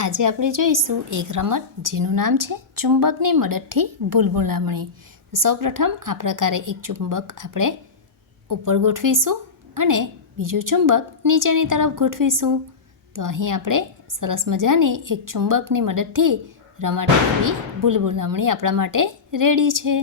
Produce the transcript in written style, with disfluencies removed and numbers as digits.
આજે આપણે જોઈશું એક રમત જેનું નામ છે ચુંબકની મદદથી ભૂલભુલામણી। સૌપ્રથમ આ પ્રકારે એક ચુંબક આપણે ઉપર ગોઠવીશું અને બીજું ચુંબક નીચેની તરફ ગોઠવીશું। તો અહીં આપણે સરસ મજાની એક ચુંબકની મદદથી રમાડેલી ભૂલભુલામણી આપણા માટે રેડી છે।